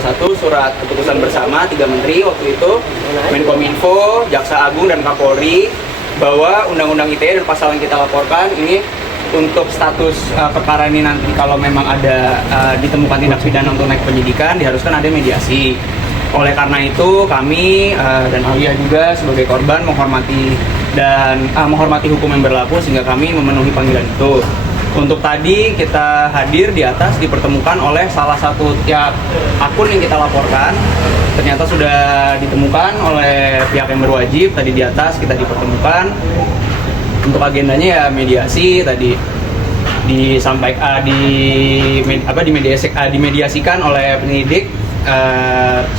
2021 surat keputusan bersama 3 menteri waktu itu, Menkominfo, Jaksa Agung dan Kapolri, bahwa Undang-Undang ITE dan pasal yang kita laporkan ini untuk status perkara ini nanti kalau memang ada ditemukan tindak pidana untuk naik penyidikan diharuskan ada mediasi. Oleh karena itu kami dan Alia juga sebagai korban menghormati hukum yang berlaku sehingga kami memenuhi panggilan itu. Untuk tadi kita hadir di atas dipertemukan oleh salah satu akun yang kita laporkan, ternyata sudah ditemukan oleh pihak yang berwajib. Tadi di atas kita dipertemukan. Untuk agendanya ya mediasi tadi dimediasikan oleh penyidik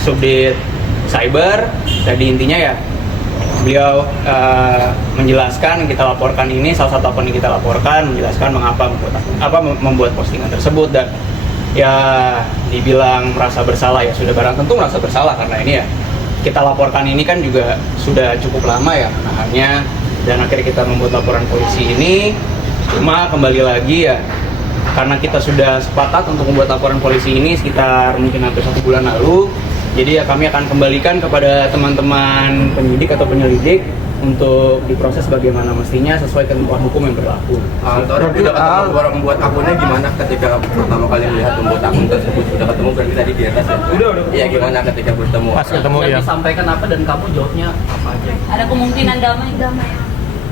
Subdit Cyber. Tadi intinya ya beliau menjelaskan yang kita laporkan ini, salah satu akun yang kita laporkan menjelaskan mengapa membuat postingan tersebut, dan ya dibilang merasa bersalah ya sudah barang tentu merasa bersalah karena ini ya kita laporkan ini kan juga sudah cukup lama ya penahannya, dan akhirnya kita membuat laporan polisi ini. Cuma kembali lagi ya karena kita sudah sepakat untuk membuat laporan polisi ini sekitar mungkin hampir 1 bulan lalu, jadi ya kami akan kembalikan kepada teman-teman penyidik atau penyelidik untuk diproses bagaimana mestinya sesuai ketentuan hukum yang berlaku. Torik udah ketemu membuat akunnya gimana ketika pertama kali melihat membuat akun tersebut? Sudah ketemu berarti tadi di atas ya? Udah. Iya, gimana ketika bertemu? Pas ketemu ya. Disampaikan apa dan kamu jawabnya apa aja? Ada kemungkinan damai.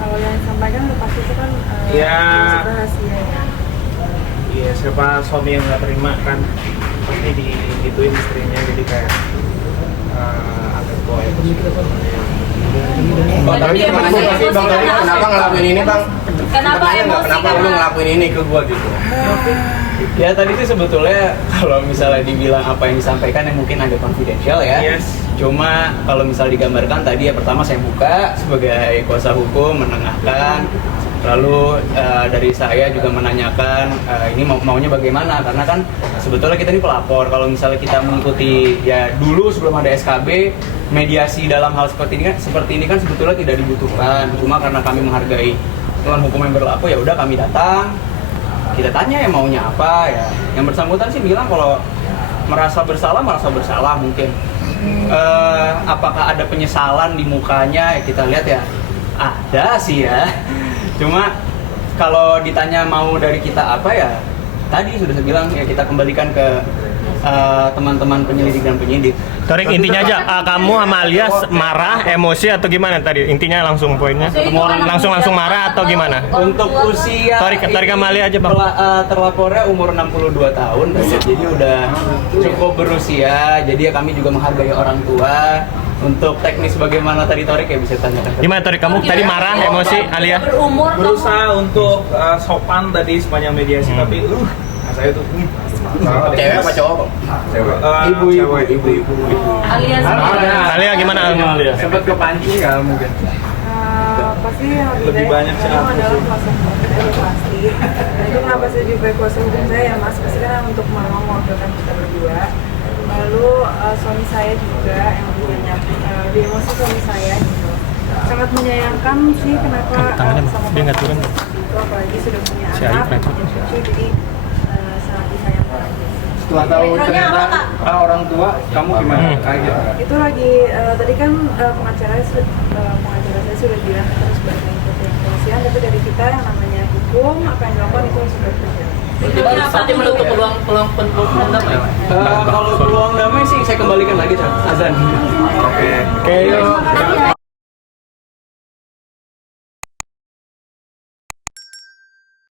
Kalau yang disampaikan udah pasti itu kan rahasia ya. Iya, siapa suami yang nggak terima kan pasti digituin istrinya, jadi kayak agak boy. Tapi gimana sih Bang Torik, kenapa ngelakuin ini Bang? Kenapa emosi? Kenapa lu ngelakuin ini ke gua gitu? Ya tadi sih sebetulnya kalau misalnya dibilang apa yang disampaikan yang mungkin agak confidential ya. Yes. Cuma kalau misal digambarkan tadi ya pertama saya buka sebagai kuasa hukum menengahkan, lalu dari saya juga menanyakan ini maunya bagaimana, karena kan sebetulnya kita ini pelapor. Kalau misalnya kita mengikuti ya dulu sebelum ada SKB, mediasi dalam hal seperti ini kan sebetulnya tidak dibutuhkan. Cuma karena kami menghargai aturan hukum yang berlaku ya udah kami datang, kita tanya ya maunya apa ya. Yang bersangkutan sih bilang kalau merasa bersalah mungkin. Apakah ada penyesalan di mukanya ya kita lihat ya ada sih ya. Cuma kalau ditanya mau dari kita apa ya tadi sudah saya bilang ya kita kembalikan ke teman-teman penyelidik dan penyidik. Torik, intinya aja kamu sama Alias marah, emosi atau gimana tadi? Intinya langsung poinnya. Langsung marah atau gimana? Untuk usia Torik sama Alias aja, Bang. Terlapornya umur 62 tahun, jadi udah cukup berusia. Jadi ya kami juga menghargai orang tua. Untuk teknis bagaimana tadi Torik ya bisa tanyakan. Gimana Torik, kamu tadi marah, emosi, Alias? Berusaha untuk sopan tadi sepanjang mediasi, tapi saya tuh Cewek apa cowok Bang? Cewek. Ibu-ibu. Alia gimana Alia? Sempat kepancing nggak mungkin? Pasti yang Lebih banyak sih aku adalah sih. kuasa hukum saya pasti. Nah, itu kenapa saya juga kuasa hukum saya ya Mas? Pasti kan untuk mewakilkan kita berdua. Lalu suami saya juga yang banyak di emosi suami saya gitu. Sangat menyayangkan sih kenapa sama dia nggak turun. itu apalagi sudah punya Si anak, Ayu, punya cucu, jadi sangat disayangkan aja. Setelah tahu ternyata orang tua, kamu gimana? Itu lagi tadi kan pengacara saya sudah bilang kita harus berkomunikasi dengan kepolisian, tapi dari kita yang namanya hukum apa yang dilakukan itu harus berjalan. Berarti menutup peluang damai. Kalau peluang damai sih saya kembalikan lagi azan. Oke. Terima kasih ya.